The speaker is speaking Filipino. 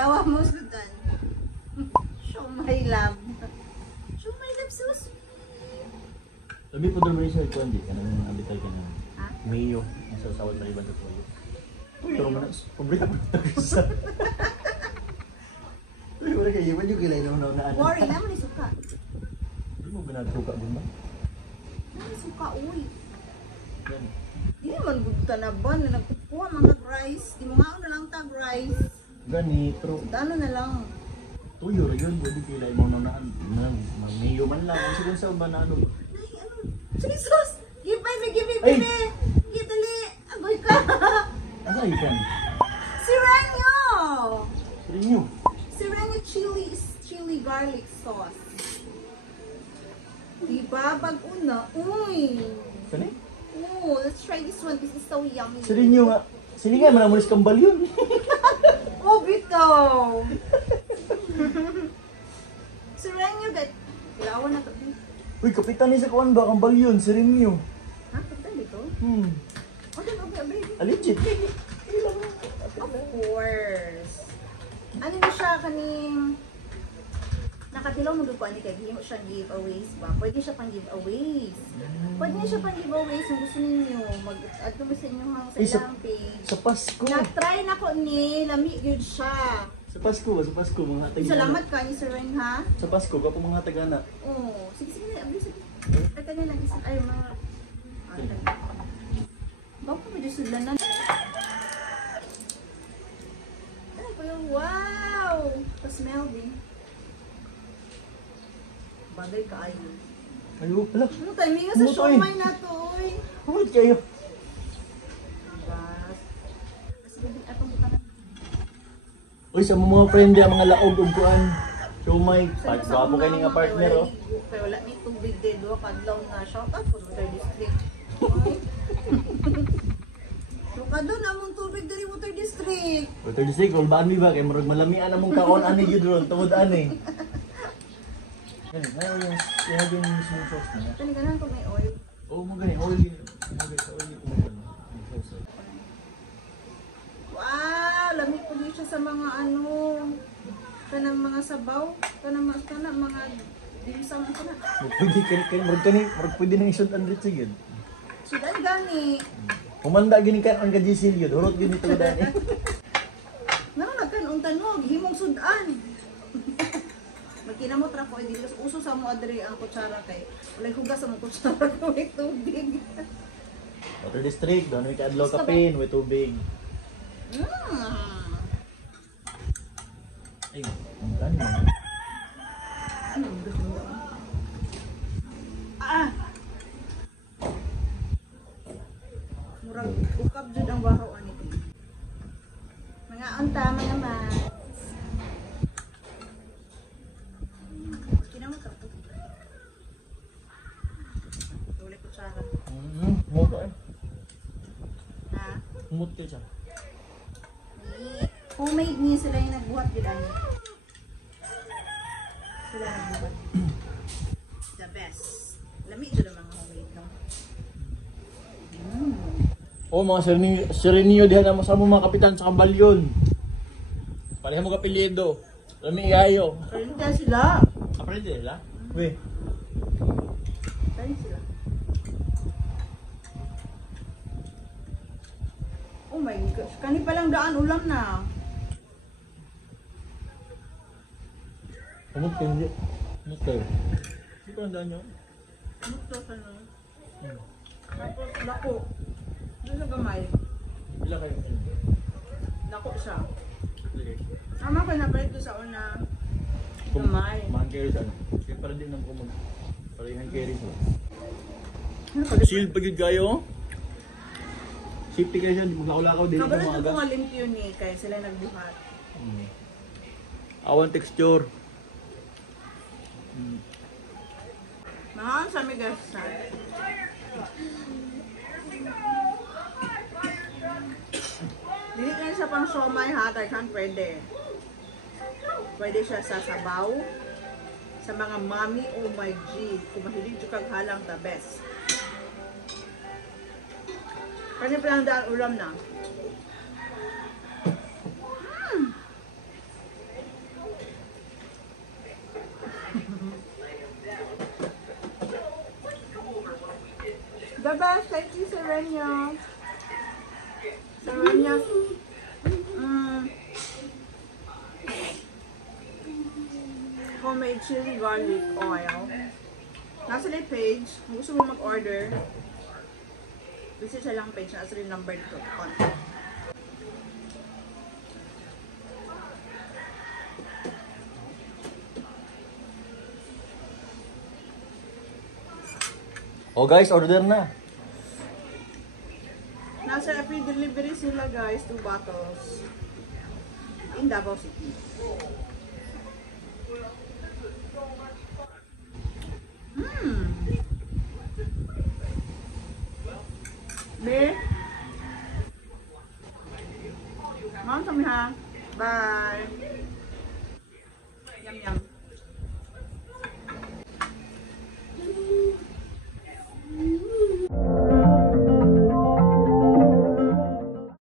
Tawa mo sudan. Show my love. Show my love so sweet. Labi po doon rin sa ito, hindi ka naman abitay ka na. Ha? Mayo, nasa sawad na iba sa tuyo. Pero manas, pumbrika mo ito sa... Uy, wala kayo, iwan yung kilay naman na ano. Worry naman yung suka. Hindi mo ginagsuka din ba? Naman suka, uy. Yan. Di naman gudta na ba na nagkukuha mga rice. Di mo nga na lang tag rice. Gani, pero Ano na lang. tuyo rin yun, pwede kilay mo na mayo man lang. Ang sigun sa ba na ano? Ay, ano? Jesus! Give me, give me, Ay! give me! Give dali! Agoy ka! Ano ay kan? Sirenyo! Rinyo. Sirenyo chili garlic sauce. Diba? Pag-una. Uy! Kani? Oh, let's try this one. This is so yummy. Sa rinyo nga. Sili nga, manamulis kambal yun. Oh, Bito! Sirenyo, gat. Ilawan na tabi. Uy, kapitan ni sa kuwan ba, kambal yun, sa rinyo. Ha? Kapita dito? Okay, okay. Legit. Of course. Ano na siya kaning nakatilaw mo dupa ni kay mo siya giveaways ba? Pwede siya pang giveaways. Pwede niya siya pang giveaways kung gusto niyo mag-add mo sa inyong mga sa ilang page. Sa Pasko. Na-try na ko ni lami gyud siya. Sa Pasko ba? Sa Pasko, mga hatag. Salamat ka ni Sir Ren ha. Sa Pasko, ka po mga hatag-ana. Oh, sige abli sige. Teka na lang isa ay mga Bako medyo sudlan na. Ay, ko yung wow! Pa-smell din. Bagay ka ayo. Ayo, hala. Ano timing nga sa Ano to, siomay na to, oy. Huwag kayo. Bas. Kasi gabi atong butanan. Uy, sa mga friend ang mga laog ug kuan. Siomay, gwapo kayo nga partner oh. Kaya wala ni tubig din do kadlaw na shout out for Water District. So kadto na mong tubig diri Water District. Water District, roll ba ba? Kaya marag malamian among kaon ani yun ron, tungod ani. Gani, na yung mismong sauce na. Kani ganan ko may oil. Oo, mo gani, oily. Mo sa oily kung ano. Wow, lamig po din siya sa mga ano, kanang mga sabaw, kanang mga dimsum ko na. Marag pwede nang isod ang rit sigid. Sudan gani. Humanda gini kan ang gajisil yun, hurot gini to dani. Naman nagkanong tanog, himong sudan. Magkinamot ra ko ay dili uso sa mo adre ang kutsara kay walay hugas sa mo kutsara ko may tubig. Water District, doon may kaadlaw kapin, may tubig. Ay, ang gani mo. Murag ukab jud ang baro ani. Mga unta mga mas. Kinamot ra ko. Dole kutsara. Mut ay. Ha? Mut ka siya. Homemade niya sila yung nagbuhat gid ani. Sila nagbuhat. The best. Lami jud ang mga homemade no. Oh, mga Serenio diha na mo sa mga kapitan sa Kambalyon. Pareha mo kapilyedo. Lami igayo. Kalinta sila. Aprende la? We. Kalinta sila. Oh my gosh. Kani palang daan ulam na. Umot kayo. Umot kayo. Hindi ko nandaan nyo. Musto sa no. Tapos lako. Doon sa gamay. Bila kayo. Lako siya. Sige. Tama ko na pala sa una. Gamay. Mahang carry sa ano. Kaya para din ng kumag. Parehan carry sa. Shield pag yun kayo. Safety kayo siya. Maglakaw-lakaw din. Kabalan ko nga limpyo ni kaya sila nagbuhat. Awan texture. Mahal sa migas na. Dili ka sa pang siomay ha, kan pwede. Pwede siya sa sabaw. Sa mga mami, oh my G. Kung mahilig yung kaghalang, the best. Kanya pa lang daan ulam na. Bye-bye. Thank you, Serenia. Serenia. Homemade chili garlic oil. Nasa rin page. Kung gusto mo mag-order, visit sa lang page. Nasa rin number dito. Contact. Oh guys, order na. Nasa free delivery sila guys, 2 bottles. In Davao City. Be? Mom, kami ha. Bye. Yum yum.